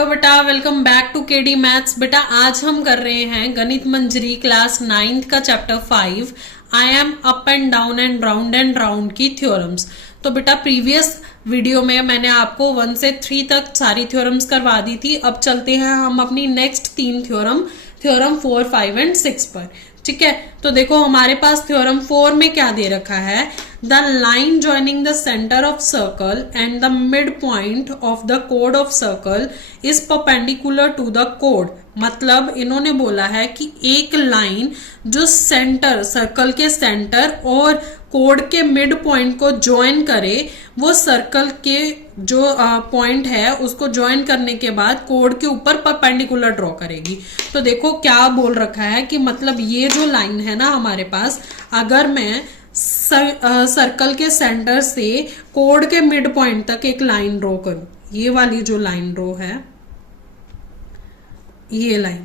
Hello बेटा, welcome back to KD maths. बेटा आज हम कर रहे हैं गणित मंजरी क्लास 9th का chapter 5 I am up and round and round की थ्योरम्स। तो बेटा प्रीवियस वीडियो में मैंने आपको 1 से 3 तक सारी थ्योरम्स करवा दी थी। अब चलते हैं हम अपनी नेक्स्ट 3 थ्योरम 4, 5 एंड 6 पर। ठीक है, तो देखो हमारे पास थ्योरम 4 में क्या दे रखा है, the line joining the centre of circle and the mid point of the code of circle is perpendicular to the code. मतलब इन्होंने बोला है कि एक लाइन जो सेंटर सर्कल के सेंटर और कोड के मिड पॉइंट को ज्वाइन करे, वो सर्कल के जो पॉइंट है उसको ज्वाइन करने के बाद कोड के ऊपर परपेंडिकुलर ड्रॉ करेगी। तो देखो क्या बोल रखा है कि मतलब ये जो लाइन है ना हमारे पास, अगर मैं सर्कल के सेंटर से कोड के मिड पॉइंट तक एक लाइन ड्रॉ करूं, ये वाली जो लाइन ड्रॉ है, ये लाइन,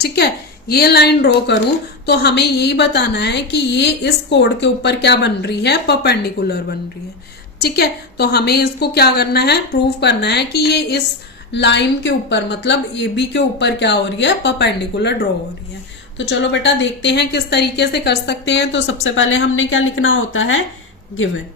ठीक है, ये लाइन ड्रॉ करूं तो हमें यही बताना है कि ये इस कोड के ऊपर क्या बन रही है, परपेंडिकुलर बन रही है। ठीक है, तो हमें इसको क्या करना है, प्रूव करना है कि ये इस लाइन के ऊपर मतलब ए बी के ऊपर क्या हो रही है, परपेंडिकुलर ड्रॉ हो रही है। तो चलो बेटा देखते हैं किस तरीके से कर सकते हैं। तो सबसे पहले हमने क्या लिखना होता है, गिवन।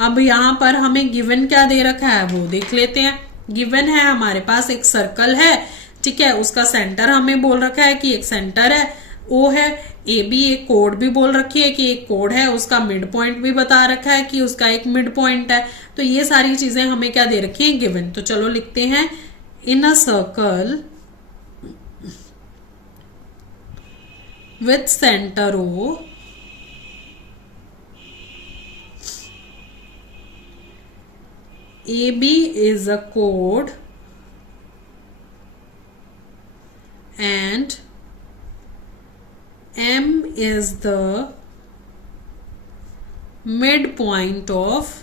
अब यहाँ पर हमें गिवन क्या दे रखा है वो देख लेते हैं। गिवन है हमारे पास एक सर्कल है, ठीक है, उसका सेंटर हमें बोल रखा है कि एक सेंटर है, ओ है, ए बी एक कोड भी बोल रखी है कि एक कोड है, उसका मिड पॉइंट भी बता रखा है कि उसका एक मिड पॉइंट है। तो ये सारी चीजें हमें क्या दे रखी है, गिवन। तो चलो लिखते हैं, in a circle with center O AB is a chord and M is the midpoint of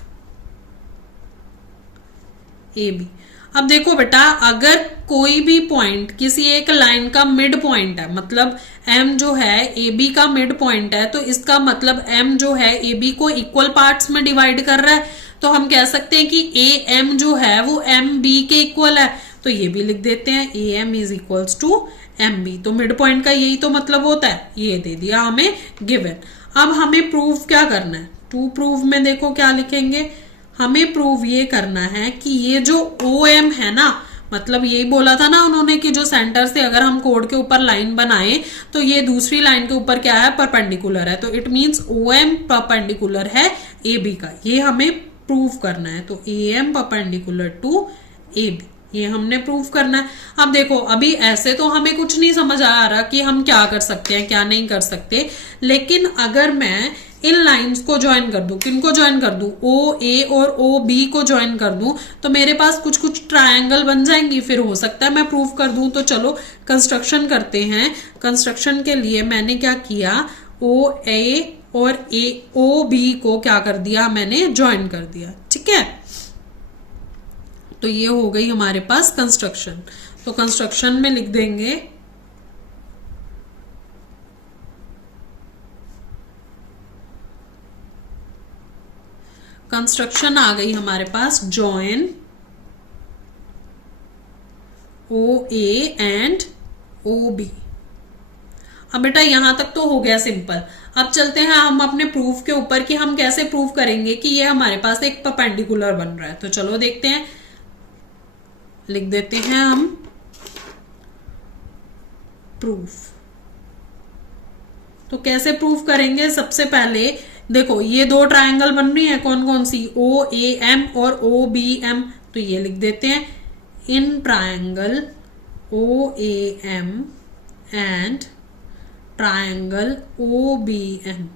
AB। अब देखो बेटा, अगर कोई भी पॉइंट किसी एक लाइन का मिड पॉइंट है, मतलब m जो है ए बी का मिड पॉइंट है, तो इसका मतलब m जो है ए बी को इक्वल पार्ट्स में डिवाइड कर रहा है। तो हम कह सकते हैं कि ए एम जो है वो एम बी के इक्वल है। तो ये भी लिख देते हैं, A M is equals to M B. तो मिड पॉइंट का यही तो मतलब होता है, ये दे दिया हमें गिवन। अब हमें प्रूफ क्या करना है, टू प्रूफ में देखो क्या लिखेंगे, हमें प्रूव ये करना है कि ये जो ओ एम है ना, मतलब यही बोला था ना उन्होंने कि जो सेंटर से अगर हम कोड के ऊपर लाइन बनाए तो ये दूसरी लाइन के ऊपर क्या है, परपेंडिकुलर है। तो it means O M perpendicular है ए बी का, ये हमें प्रूव करना है। तो A M perpendicular to A B, ये हमने प्रूव करना है। अब देखो अभी ऐसे तो हमें कुछ नहीं समझ आ रहा कि हम क्या कर सकते हैं क्या नहीं कर सकते, लेकिन अगर मैं इन लाइंस को ज्वाइन कर दूं, किनको ज्वाइन कर दूं, ओ ए और ओ बी को ज्वाइन कर दूं, तो मेरे पास कुछ कुछ ट्रायंगल बन जाएंगी, फिर हो सकता है मैं प्रूव कर दूं। तो चलो कंस्ट्रक्शन करते हैं। कंस्ट्रक्शन के लिए मैंने क्या किया, ओ ए और ए ओ बी को क्या कर दिया, मैंने ज्वाइन कर दिया। ठीक है, तो ये हो गई हमारे पास कंस्ट्रक्शन। तो कंस्ट्रक्शन में लिख देंगे, कंस्ट्रक्शन आ गई हमारे पास, join O A and O B. अब बेटा यहां तक तो हो गया सिंपल। अब चलते हैं हम अपने प्रूफ के ऊपर कि हम कैसे प्रूफ करेंगे कि ये हमारे पास एक परपेंडिकुलर बन रहा है। तो चलो देखते हैं, लिख देते हैं हम प्रूफ। तो कैसे प्रूफ करेंगे, सबसे पहले देखो ये दो ट्रायंगल बन रही है, कौन कौन सी, ओ ए एम और ओ बी एम। तो ये लिख देते हैं, in triangle O A M and triangle O B M.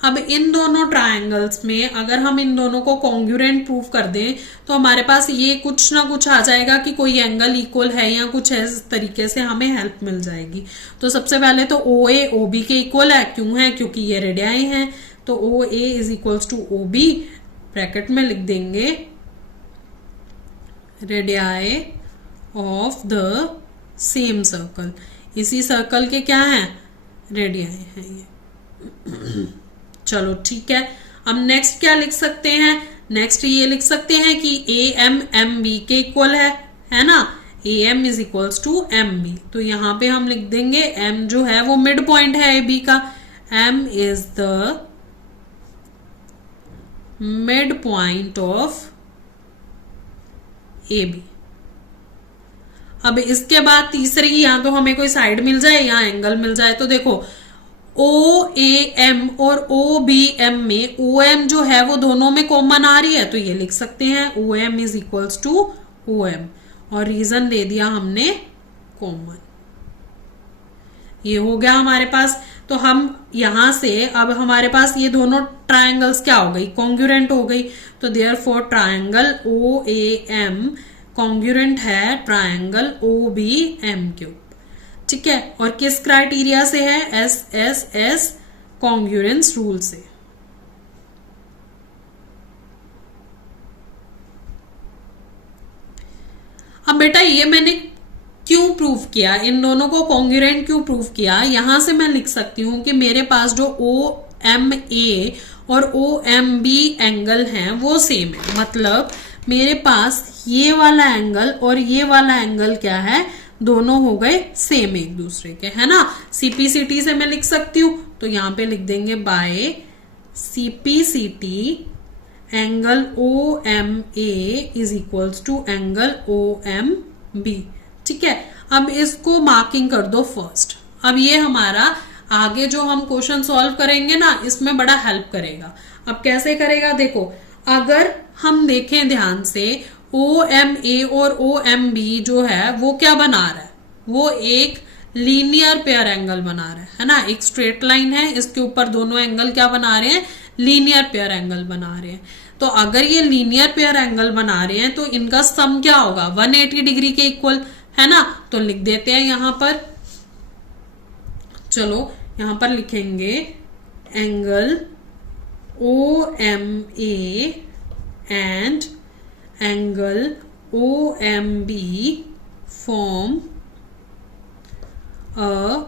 अब इन दोनों ट्रायंगल्स में अगर हम इन दोनों को कॉन्ग्रुएंट प्रूफ कर दें तो हमारे पास ये कुछ ना कुछ आ जाएगा कि कोई एंगल इक्वल है या कुछ इस तरीके से हमें हेल्प मिल जाएगी। तो सबसे पहले तो ओ ए ओ बी के इक्वल है, क्यों है, क्योंकि ये रेडियाई हैं। तो O A is equals to O B, bracket में लिख देंगे radii of the same circle. इसी सर्कल के क्या है, रेडियाई है ये। चलो ठीक है, अब नेक्स्ट क्या लिख सकते हैं, नेक्स्ट ये लिख सकते हैं कि ए एम एम बी के इक्वल है ना, A M is equals to M B. तो यहां पे हम लिख देंगे एम जो है वो मिड पॉइंट है ए बी का, M is the mid point of A B. अब इसके बाद तीसरी, यहां तो हमें कोई साइड मिल जाए या एंगल मिल जाए, तो देखो ओ ए एम और ओ बी एम में ओ एम जो है वो दोनों में कॉमन आ रही है, तो ये लिख सकते हैं O M is equals to O M, और रीजन दे दिया हमने कॉमन। ये हो गया हमारे पास। तो हम यहां से अब हमारे पास ये दोनों ट्रायंगल्स क्या हो गई, कॉन्ग्रुएंट हो गई। तो therefore triangle O A M congruent है triangle O B M cube. ठीक है, और किस क्राइटेरिया से है, S S S congruence rule से। अब बेटा ये मैंने क्यों प्रूव किया, इन दोनों को कॉन्ग्रुएंट क्यों प्रूव किया, यहां से मैं लिख सकती हूं कि मेरे पास जो ओ एम ए और ओ एम बी एंगल हैं वो सेम है। मतलब मेरे पास ये वाला एंगल और ये वाला एंगल क्या है, दोनों हो गए सेम एक दूसरे के, है ना। सीपीसीटी से मैं लिख सकती हूं, तो यहां पे लिख देंगे by CPCT angle O M A is equals to angle O M B. ठीक है, अब इसको मार्किंग कर दो फर्स्ट। अब ये हमारा आगे जो हम क्वेश्चन सॉल्व करेंगे ना, इसमें बड़ा हेल्प करेगा। अब कैसे करेगा, देखो अगर हम देखें ध्यान से, ओ एम ए और ओ एम बी जो है वो क्या बना रहा है, वो एक लीनियर पेयर एंगल बना रहा है ना। एक स्ट्रेट लाइन है, इसके ऊपर दोनों एंगल क्या बना रहे हैं, लीनियर पेयर एंगल बना रहे हैं। तो अगर ये लीनियर पेयर एंगल बना रहे हैं तो इनका सम क्या होगा, 180 डिग्री के इक्वल, है ना। तो लिख देते हैं यहां पर, चलो यहां पर लिखेंगे angle O M A and angle O M B form a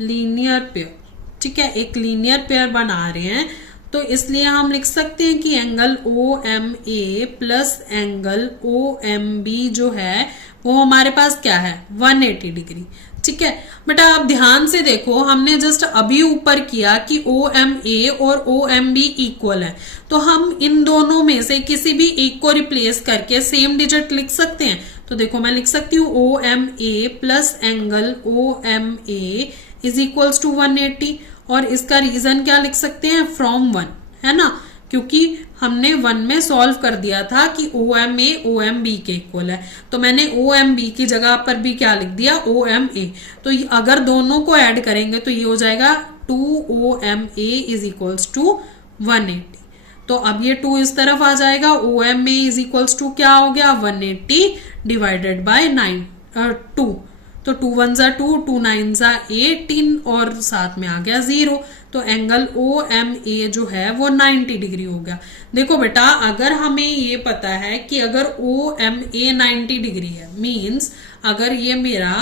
linear pair. ठीक है, एक लीनियर पेयर बना रहे हैं, तो इसलिए हम लिख सकते हैं कि angle O M A plus angle O M B जो है वो हमारे पास क्या है, 180 डिग्री। ठीक है बेटा, आप ध्यान से देखो, हमने जस्ट अभी ऊपर किया कि ओ एम ए और ओ एम बी इक्वल है, तो हम इन दोनों में से किसी भी एक को रिप्लेस करके सेम डिजिट लिख सकते हैं। तो देखो मैं लिख सकती हूँ O M A plus angle O M A is equals to 180, और इसका रीजन क्या लिख सकते हैं, फ्रॉम 1, है ना, क्योंकि हमने 1 में सॉल्व कर दिया था कि O M A O M B के इक्वल है, तो मैंने ओ एम बी की जगह पर भी क्या लिख दिया, ओ एम ए। तो अगर दोनों को ऐड करेंगे तो ये हो जाएगा 2 O M A is equals to 180। तो अब ये 2 इस तरफ आ जाएगा, O M A is equals to क्या हो गया, 180 डिवाइडेड बाय 2। तो 2 1 जा 2, 2 9 जा 18, और साथ में आ गया 0। तो एंगल ओ एम ए जो है वो 90 डिग्री हो गया। देखो बेटा, अगर हमें ये पता है कि अगर ओ एम ए 90 डिग्री है, मीन्स अगर ये मेरा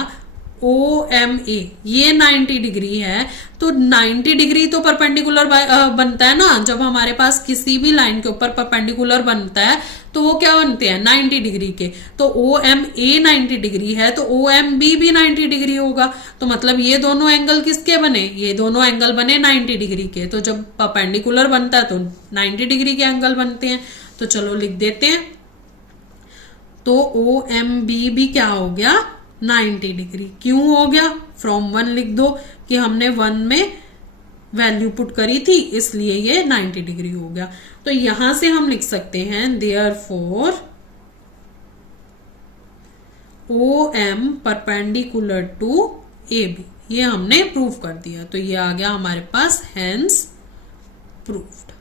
ओ एम ए ये 90 डिग्री है, तो 90 डिग्री तो परपेंडिकुलर बनता है ना। जब हमारे पास किसी भी लाइन के ऊपर परपेंडिकुलर बनता है तो वो क्या बनते हैं, 90 डिग्री के। तो ओ एम ए 90 डिग्री है तो ओ एम बी भी 90 डिग्री होगा। तो मतलब ये दोनों एंगल किसके बने, ये दोनों एंगल बने 90 डिग्री के। तो जब परपेंडिकुलर बनता है तो 90 डिग्री के एंगल बनते हैं। तो चलो लिख देते हैं, तो ओ एम बी भी क्या हो गया, 90 डिग्री। क्यों हो गया, फ्रॉम 1 लिख दो कि हमने 1 में वैल्यू पुट करी थी, इसलिए ये 90 डिग्री हो गया। तो यहां से हम लिख सकते हैं therefore O M perpendicular to A B. ये हमने प्रूव कर दिया, तो ये आ गया हमारे पास हेंस प्रूव्ड।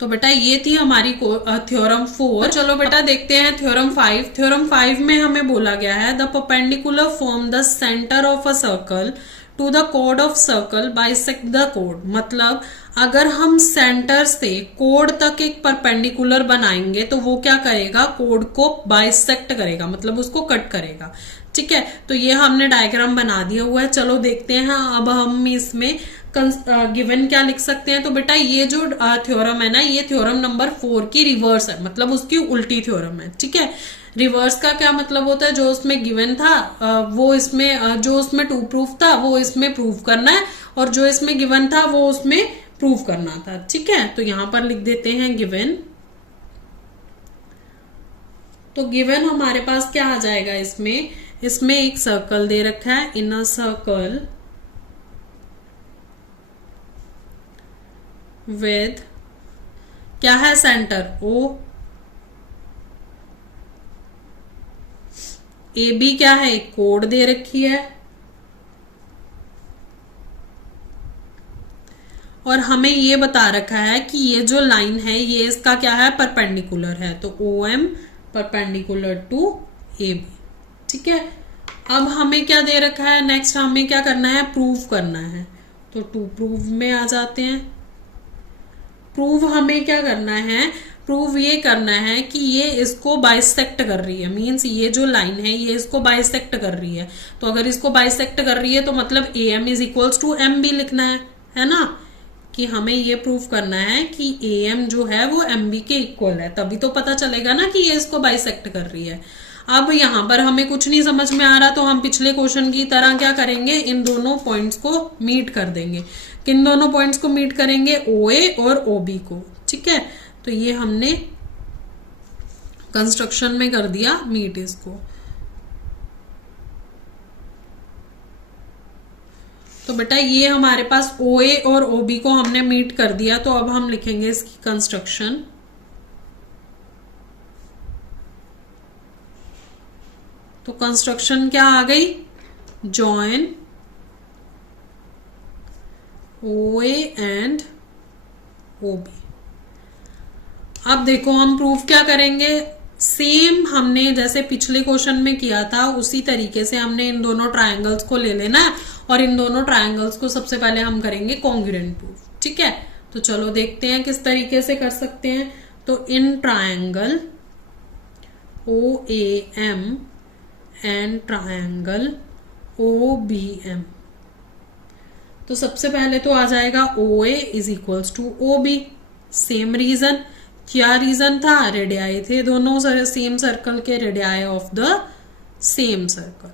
तो बेटा ये थी हमारी थ्योरम 4। चलो बेटा देखते हैं थ्योरम 5। थ्योरम 5 में हमें बोला गया है the perpendicular form the centre of a circle to the code of circle bisect the code. मतलब अगर हम सेंटर से कोड तक एक परपेंडिकुलर बनाएंगे तो वो क्या करेगा, कोड को बाइसेक्ट करेगा, मतलब उसको कट करेगा। ठीक है, तो ये हमने डायग्राम बना दिया हुआ है। चलो देखते हैं अब हम इसमें गिवन क्या लिख सकते हैं, तो बेटा ये जो थ्योरम है ना, ये थ्योरम नंबर 4 की रिवर्स है, मतलब उसकी उल्टी थ्योरम है। ठीक है, रिवर्स का क्या मतलब होता है, जो उसमें गिवन था वो इसमें, जो उसमें टू प्रूफ था वो इसमें प्रूव करना है, और जो इसमें गिवन था वो उसमें प्रूव करना था। ठीक है, तो यहां पर लिख देते हैं गिवन। तो गिवन हमारे पास क्या आ जाएगा, इसमें एक सर्कल दे रखा है, इन अ सर्कल विद क्या है, सेंटर ओ, ए बी क्या है, एक कोड दे रखी है, और हमें ये बता रखा है कि ये जो लाइन है ये इसका क्या है, परपेंडिकुलर है, तो O M perpendicular to A B. ठीक है, अब हमें क्या दे रखा है, नेक्स्ट हमें क्या करना है, प्रूव करना है, तो टू प्रूव में आ जाते हैं। प्रूव हमें क्या करना है, प्रूव ये करना है कि ये इसको बाइसेक्ट कर रही है, मींस ये जो लाइन है ये इसको बाइसेक्ट कर रही है, तो अगर इसको बाइसेक्ट कर रही है तो मतलब A M is equals to M B लिखना है ना, कि हमें ये प्रूव करना है कि ए एम जो है वो एम बी के इक्वल है, तभी तो पता चलेगा ना कि ये इसको बाइसेक्ट कर रही है। अब यहाँ पर हमें कुछ नहीं समझ में आ रहा, तो हम पिछले क्वेश्चन की तरह क्या करेंगे, इन दोनों पॉइंट्स को मीट कर देंगे। किन दोनों पॉइंट्स को मीट करेंगे, ओ ए और ओ बी को। ठीक है, तो ये हमने कंस्ट्रक्शन में कर दिया मीट इसको। तो बेटा ये हमारे पास ओ ए और ओ बी को हमने मीट कर दिया, तो अब हम लिखेंगे इसकी कंस्ट्रक्शन। तो कंस्ट्रक्शन क्या आ गई, join O A and O B. अब देखो हम प्रूफ क्या करेंगे, सेम हमने जैसे पिछले क्वेश्चन में किया था उसी तरीके से हमने इन दोनों ट्रायंगल्स को ले लेना है, और इन दोनों ट्रायंगल्स को सबसे पहले हम करेंगे कॉन्ग्रुएंट प्रूफ। ठीक है, तो चलो देखते हैं किस तरीके से कर सकते हैं। तो in triangle O A M and triangle O B M, तो सबसे पहले तो आ जाएगा O A is equals to O B. Same reason, क्या रीजन था, रेडियाई थे दोनों सेम सर्कल के, radii of the same circle.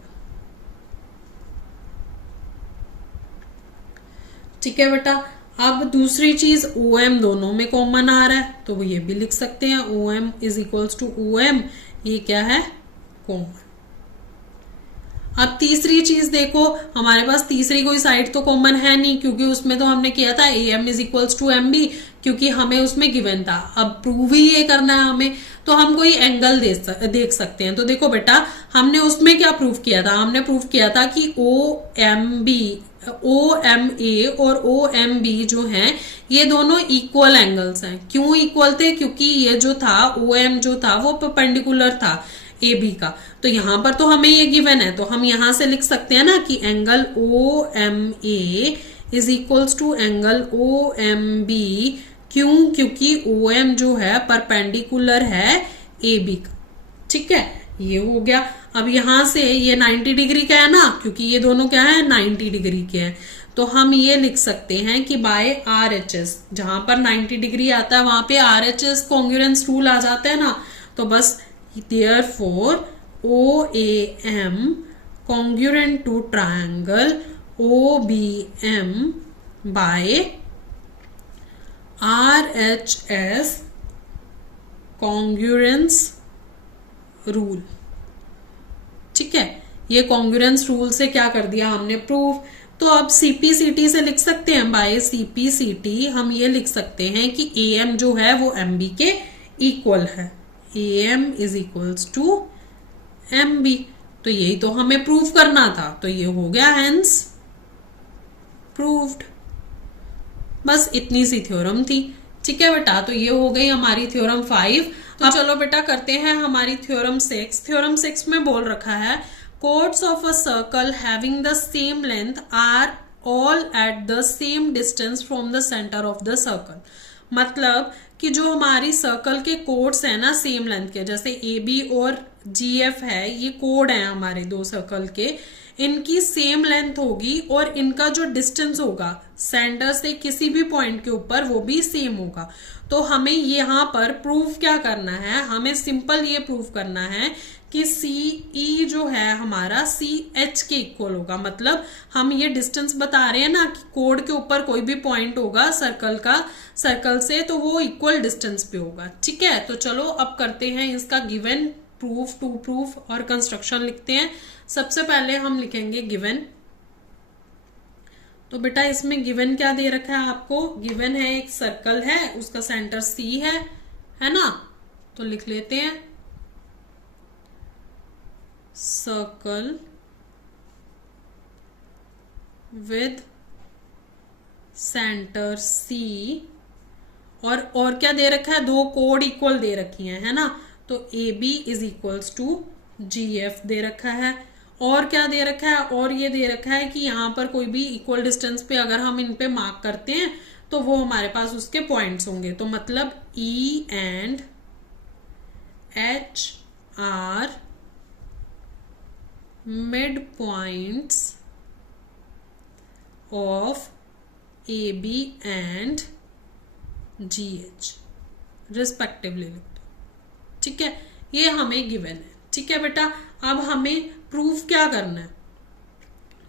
ठीक है बेटा, अब दूसरी चीज ओ एम दोनों में कॉमन आ रहा है, तो वो ये भी लिख सकते हैं, O M is equals to O M, ये क्या है, कॉमन। अब तीसरी चीज देखो, हमारे पास तीसरी कोई साइड तो कॉमन है नहीं, क्योंकि उसमें तो हमने किया था A M is equals to M B, क्योंकि हमें उसमें गिवन था। अब प्रूव ही ये करना है हमें, तो हम कोई एंगल देख सकते हैं। तो देखो बेटा, हमने उसमें क्या प्रूव किया था, हमने प्रूव किया था कि ओ एम ए और ओ एम बी जो हैं ये दोनों इक्वल एंगल्स हैं। क्यों इक्वल थे, क्योंकि ये जो था ओ एम जो था वो परपेंडिकुलर था ए बी का, तो यहां पर तो हमें ये गिवन है, तो हम यहां से लिख सकते हैं ना कि angle O M A is equals to angle O M B. क्यों, क्योंकि ओ एम जो है परपेंडिकुलर है ए बी का। ठीक है, ये हो गया। अब यहां से ये 90 डिग्री का है ना, क्योंकि ये दोनों क्या है, 90 डिग्री के हैं, तो हम ये लिख सकते हैं कि बाय आर एच एस, जहां पर 90 डिग्री आता है वहां पे R H S congruence rule आ जाता है ना, तो बस therefore OAM congruent to triangle OBM by RHS congruence rule। ठीक है, ये कॉन्ग्रुएंस रूल से क्या कर दिया हमने, प्रूफ। तो अब सीपीसीटी से लिख सकते हैं, बाय सीपीसीटी हम ये लिख सकते हैं कि एएम जो है वो एमबी के इक्वल है, AM is equals to MB। तो यही तो हमें प्रूव करना था, तो ये हो गया हेंस प्रूव्ड। बस इतनी सी थ्योरम थी। ठीक है बेटा, तो ये हो गई हमारी थ्योरम 5। तो चलो बेटा करते हैं हमारी थ्योरम 6। थ्योरम 6 में बोल रखा है, chords of a circle having the same length are all at the same distance from the center of the circle। मतलब कि जो हमारी सर्कल के कोड्स है ना सेम लेंथ के, जैसे ए बी और जी एफ है, ये कोड है हमारे दो सर्कल के, इनकी सेम लेंथ होगी और इनका जो डिस्टेंस होगा सेंटर से किसी भी पॉइंट के ऊपर वो भी सेम होगा। तो हमें यहाँ पर प्रूफ क्या करना है, हमें सिंपल ये प्रूफ करना है कि CE जो है हमारा CH के इक्वल होगा। मतलब हम ये डिस्टेंस बता रहे हैं ना कि कोड के ऊपर कोई भी पॉइंट होगा सर्कल से तो वो इक्वल डिस्टेंस पे होगा। ठीक है, तो चलो अब करते हैं इसका गिवन प्रूफ, टू प्रूफ और कंस्ट्रक्शन लिखते हैं। सबसे पहले हम लिखेंगे गिवन। तो बेटा इसमें गिवन क्या दे रखा है आपको, गिवन है एक सर्कल है, उसका सेंटर C है ना। तो लिख लेते हैं सर्कल विद सेंटर C और क्या दे रखा है, दो कोड इक्वल दे रखी हैं, है ना। तो AB is equals to GF दे रखा है। और क्या दे रखा है, और ये दे रखा है कि यहाँ पर कोई भी इक्वल डिस्टेंस पे अगर हम इन पे मार्क करते हैं तो वो हमारे पास उसके पॉइंट्स होंगे। तो मतलब E and H are mid points of AB and GH respectively लिख दो। ठीक है, ये हमें गिवन है। ठीक है बेटा, अब हमें प्रूफ क्या करना है,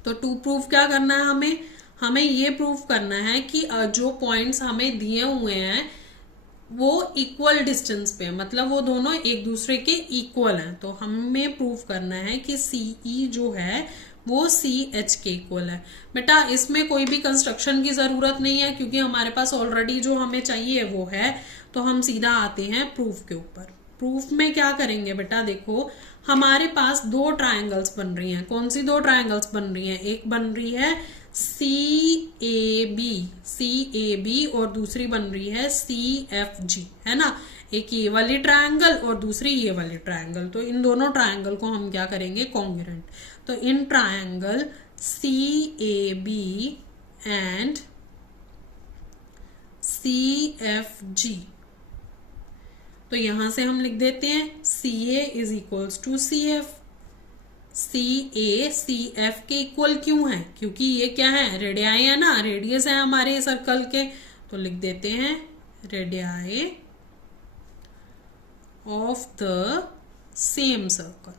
तो टू प्रूफ क्या करना है, हमें ये प्रूफ करना है कि जो पॉइंट्स हमें दिए हुए हैं वो इक्वल डिस्टेंस पे, मतलब वो दोनों एक दूसरे के इक्वल हैं। तो हमें प्रूफ करना है कि CE जो है वो CH के इक्वल है। बेटा इसमें कोई भी कंस्ट्रक्शन की जरूरत नहीं है क्योंकि हमारे पास ऑलरेडी जो हमें चाहिए वो है। तो हम सीधा आते हैं प्रूफ के ऊपर। प्रूफ में क्या करेंगे बेटा, देखो हमारे पास दो ट्रायंगल्स बन रही हैं। कौन सी दो ट्रायंगल्स बन रही हैं, एक बन रही है CAB और दूसरी बन रही है CFG, है ना। एक ये वाली ट्रायंगल और दूसरी ये वाली ट्रायंगल। तो इन दोनों ट्रायंगल को हम क्या करेंगे, कॉन्ग्रुएंट। तो in triangle CAB and CFG, तो यहां से हम लिख देते हैं CA is equals to CF। CA CF के इक्वल क्यों है, क्योंकि ये क्या है, रेडियाई है ना, रेडियस है हमारे सर्कल के। तो लिख देते हैं radii of the same circle.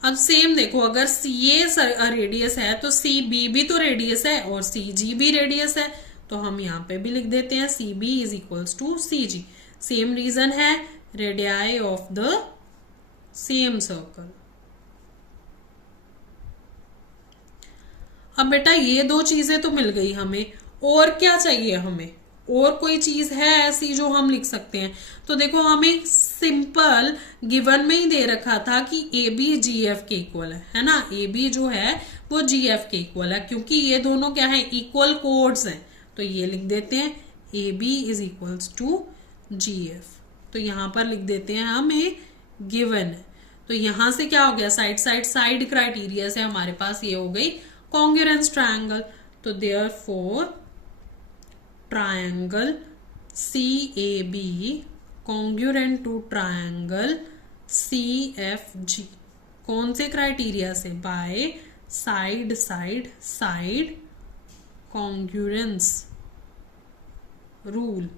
अब सेम देखो, अगर CA रेडियस है तो CB भी तो रेडियस है और CG भी रेडियस है। तो हम यहाँ पे भी लिख देते हैं CB is equals to CG। Same reason है, radii of the same circle. अब बेटा ये दो चीजें तो मिल गई हमें, और क्या चाहिए हमें, और कोई चीज है ऐसी जो हम लिख सकते हैं। तो देखो हमें सिंपल गिवन में ही दे रखा था कि AB GF के इक्वल है ना। AB जो है वो GF के इक्वल है क्योंकि ये दोनों क्या है, इक्वल कोड्स हैं। तो ये लिख देते हैं AB is equals to GF। तो यहां पर लिख देते हैं हमें गिवन है। तो यहां से क्या हो गया, साइड क्राइटेरिया से हमारे पास ये हो गई कॉन्ग्रुएंस ट्रायंगल। तो therefore triangle CAB congruent to triangle CFG। कौन से क्राइटेरिया से, बाय साइड कॉन्ग्रुएंस रूल।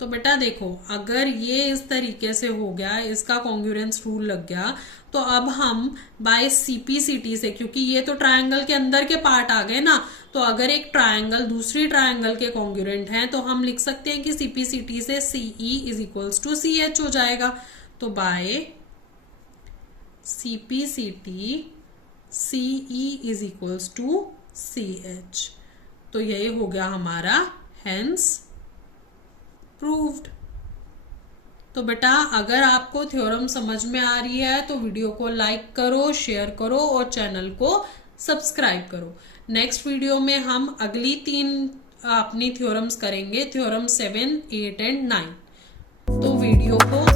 तो बेटा देखो अगर ये इस तरीके से हो गया, इसका कॉन्ग्रुएंस रूल लग गया, तो अब हम बाय CPCT से, क्योंकि ये तो ट्रायंगल के अंदर के पार्ट आ गए ना, तो अगर एक ट्रायंगल दूसरी ट्रायंगल के कॉन्ग्रुएंट है तो हम लिख सकते हैं कि CPCT से CE is equals to CH हो जाएगा। तो by CPCT CE is equals to CH। तो ये हो गया हमारा हेंस प्रूव्ड। तो बेटा अगर आपको थ्योरम समझ में आ रही है तो वीडियो को लाइक करो, शेयर करो और चैनल को सब्सक्राइब करो। नेक्स्ट वीडियो में हम अगली 3 अपनी थ्योरम्स करेंगे, थ्योरम 7, 8 एंड 9। तो वीडियो को